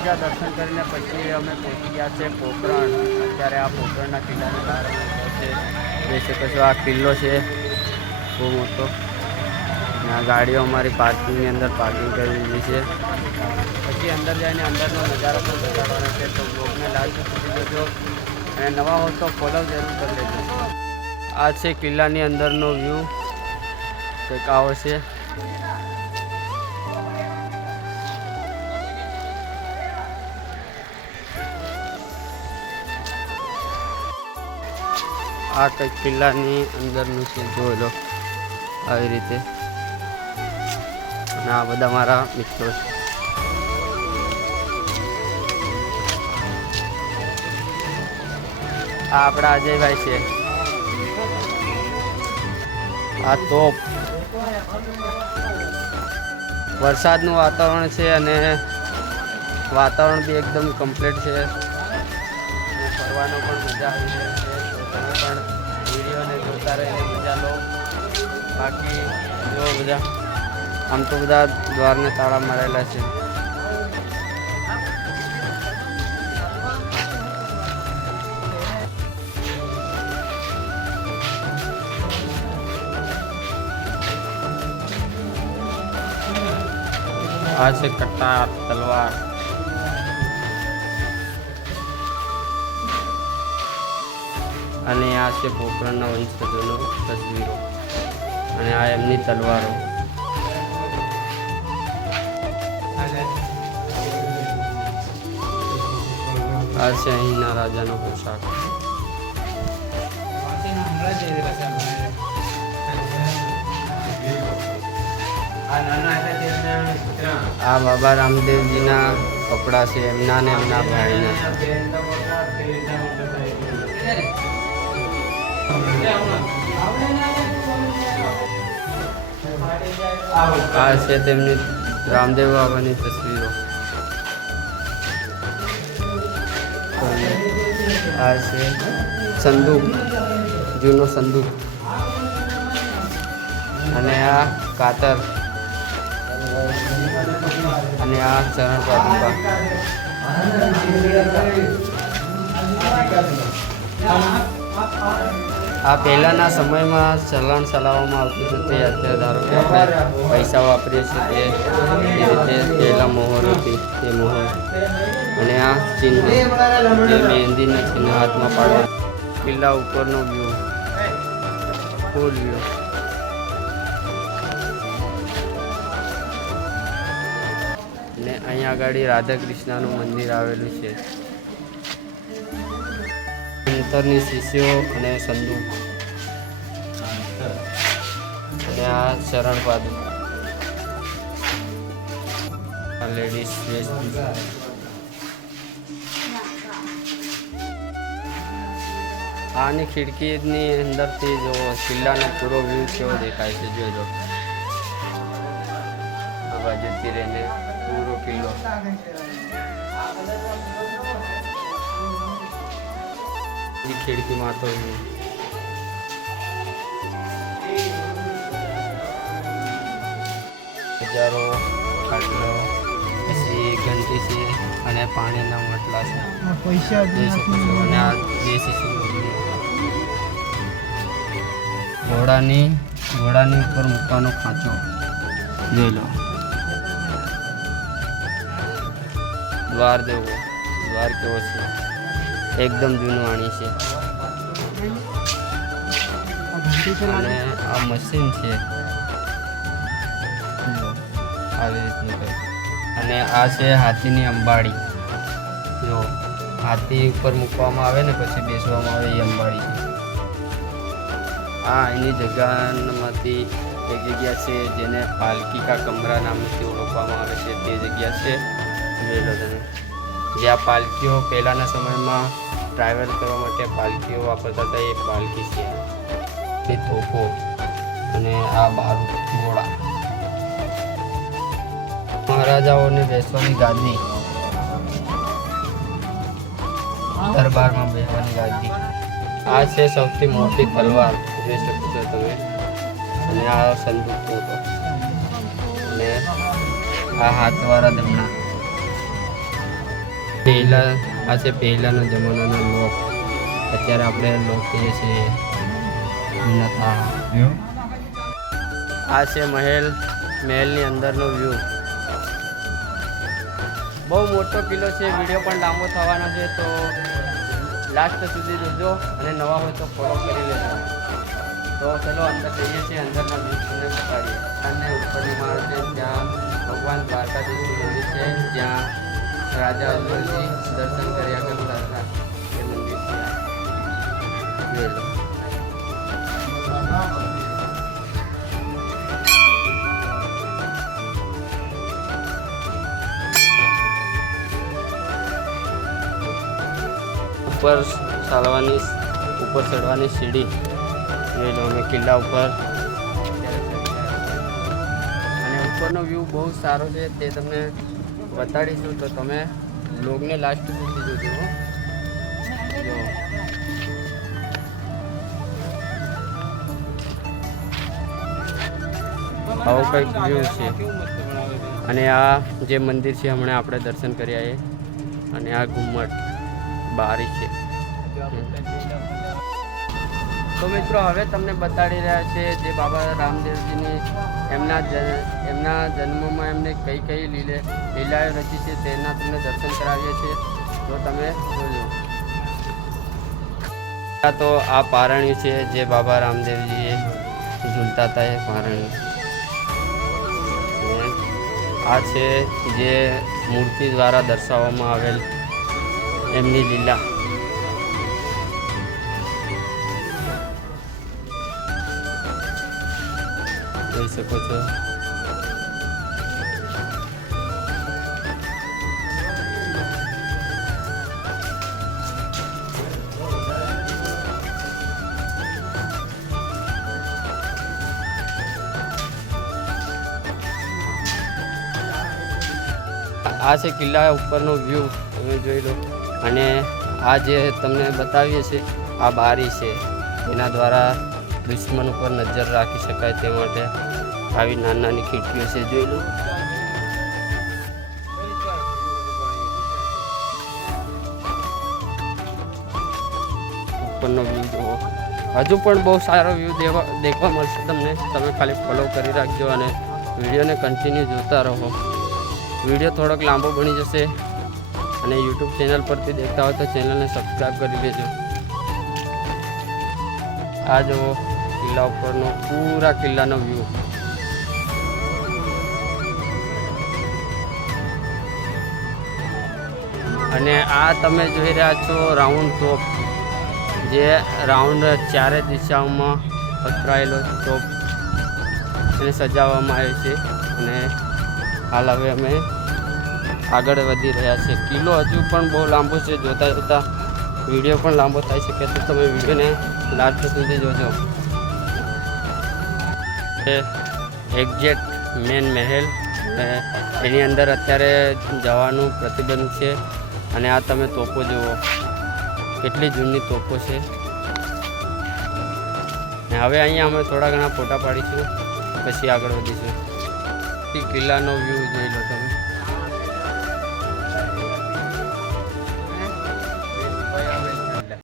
પૂજા દર્શન કરીને પછી અમે પહોંચી ગયા છે પોખરણ. અત્યારે આ પોખરણના કિલ્લાની બહાર છે જોઈ શકો છો, આ કિલ્લો છે. બહુ મોટો. આ ગાડીઓ અમારી પાર્કિંગની અંદર પાર્કિંગ કરી દીધી છે. પછી અંદર જઈને અંદરનો નજારો પણ બતાવવાનો છે. તો બ્લોગને લાઈક કરી દેજો અને નવા હો તો ફોલો જરૂર કરી દેજો આ છે કિલ્લાની અંદરનો વ્યૂ કંઈક આવો છે. આ કંઈક કિલ્લાની અંદરનું છે, જોઈ લો. આવી રીતે. અને આ બધા મારા મિત્રો છે. આ આપણા અજયભાઈ છે. આ તોપ. વરસાદનું વાતાવરણ છે અને વાતાવરણ બી એકદમ કમ્પ્લીટ છે. ફરવાનો પણ મજા આવી છે. તમે પણ વિડીયોને જોતા રહીને મજા લો. બાકી જો બધા. આમ તો બધા દ્વારને તાળા મારેલા છે. આ છે કટાર તલવાર. અને આ છે પોખરણના વંશજોનો તસવીરો. અને આ એમની તલવારો. આ છે અહીંના રાજાનો પોશાક. આ બાબા રામદેવજીના કપડાં છે, એમના ને એમના ભાઈના. આ છે તેમની રામદેવ બાબાની તસવીરો. આ છે સંદૂક, જૂનો સંદૂક. અને આ કાતર. અને આ ચરણ પાદુકા આ પહેલાંના સમયમાં ચલણ ચલાવવામાં આવતું હતું તે અત્યારે ધારો કે આપણે પૈસા વાપરીએ છીએ તે રીતે પહેલાં મોહર હતી, તે મોહર. અને આ ચિહ્ન, જે મહેંદીના ચિહ્ન હાથમાં પાડવા. કિલ્લા ઉપરનો વ્યૂ. ફૂલ વ્યૂ. ને અહીંયા આગળ રાધા મંદિર આવેલું છે. અંતરની શિષ્યો અને સંદૂક અને આ ચરણ પાદુ. લેડીઝ વેસ્ટ આની ખિડકીની અંદરથી જો કિલ્લાનો પૂરો વ્યૂ કેવો દેખાય છે લો. આ બાજુથી રહીને પૂરો કિલ્લો. એ ખિડકીમાં તો હજારો ખાટલો પછી ઘંટી છે અને પાણીના મટલા છે. પૈસા અને આ દેશી છે ઘોડાની ઘોડાની ઉપર મૂકવાનો ખાંચો. જોઈ લો. દ્વાર દેવો. દ્વાર કેવો છે? એકદમ જૂનું આણી છે. અને આ મશીન છે. આવી રીતનું કંઈ અને આ છે હાથીની અંબાડી. જો, હાથી ઉપર મૂકવામાં આવે ને, પછી બેસવામાં આવે એ અંબાડી. છે આ એની જગ્યામાંથી એક જગ્યા છે જેને પાલકી કા કમરા નામથી ઓળખવામાં આવે છે. તે જગ્યા છે. જોઈ લો જ્યાં પાલકીઓ પહેલાંના સમયમાં ટ્રાવેલ કરવા માટે પાલકીઓ વાપરતા હતા, એ પાલકી છે. એ તોપો અને આ બારૂદ ઘોડા. મહારાજાઓને બેસવાની ગાદી. દરબારમાં બેસવાની ગાદી. આ છે સૌથી મોટી તલવાર જોઈ શકો છો તમે અને આ સંદૂક હતો અને આ હાથવાળા દમણા. પહેલા આ છે પહેલાના જમાનાના લોક. અત્યારે આપણે લોક કહીએ છીએ આ છે મહેલ મહેલની અંદરનો વ્યૂ બહુ મોટો કિલ્લો છે વીડિયો પણ લાંબો થવાનો છે તો લાસ્ટ સુધી જોજો અને નવા હોય તો ફોલો કરી લેજો. તો ચલો અંદર જઈએ છીએ અંદરના વ્યૂ તમને બતાવીએ. અને ઉપરની માળ છે ત્યાં ભગવાન દ્વારકાધીશનું મંદિર છે જ્યાં રાજા અજમલજી દર્શન કર્યા કરતા હતા એ મંદિર. ઉપર ચાલવાની ઉપર ચડવાની સીડી જોઈ લો અમે કિલ્લા ઉપર. અને ઉપરનો વ્યૂ બહુ સારો છે તે તમને બતાડીશું તો તમે બ્લોગને લાસ્ટ સુધી જોજો. જો. આવો કંઈક વ્યૂ છે. અને આ જે મંદિર છે હમણાં આપણે દર્શન કર્યા એ. અને આ ઘુમ્મટ બારી તો મિત્રો, હવે તમને બતાડી રહ્યા છે જે બાબા રામદેવજીની એમના એમના જન્મમાં એમને કઈ કઈ લીલે, લીલાઓ રચી છે તેના તમને દર્શન કરાવીએ છીએ. તો તમે જોજો. આ તો આ પારણ્યું છે જે બાબા રામદેવજીએ ઝૂલતા હતા એ પારણ્યું આ છે જે મૂર્તિ દ્વારા દર્શાવવામાં આવેલ એમની લીલા. જોઈ શકો છો. આ છે કિલ્લા ઉપરનો વ્યૂ તમે જોઈ લો. અને આ જે તમને બતાવીએ છીએ, આ બારી છે. એના દ્વારા દુશ્મન ઉપર નજર રાખી શકાય તે માટે આવી નાની નાની ખીડકીઓ છે, જોઈ લો. ઉપરનો વ્યૂ જુઓ. હજુ પણ બહુ સારો વ્યૂ દેખવા મળશે તમને. તમે ખાલી ફોલો કરી રાખજો અને વિડીયોને કન્ટિન્યુ જોતા રહો. વીડિયો થોડોક લાંબો બની જશે અને યુટ્યુબ ચેનલ પરથી દેખતા હોય તો ચેનલને સબસ્ક્રાઈબ કરી લેજો આ જુઓ. કિલ્લા ઉપરનો પૂરા કિલ્લાનો વ્યૂ અને આ તમે જોઈ રહ્યા છો રાઉન્ડ ટોપ જે રાઉન્ડ ચારે દિશાઓમાં પથરાયેલો ટોપ એને સજાવવામાં આવે છે. અને હાલ હવે અમે આગળ વધી રહ્યા છે કિલ્લો હજુ પણ બહુ લાંબો છે. જોતા જોતા વીડિયો પણ લાંબો થઈ શકે તો તમે વિડીયોને લાસ્ટ સુધી જોજો. એક્ઝેક્ટ મેન મહેલ. એની અંદર અત્યારે જવાનું પ્રતિબંધ છે. અને આ તમે તોપો જુઓ. કેટલી જૂની તોપો છે. ને હવે અહીંયા અમે થોડા ઘણા ફોટા પાડીશું. પછી આગળ વધીશું. કિલ્લાનો વ્યૂ જોઈ લો તમે.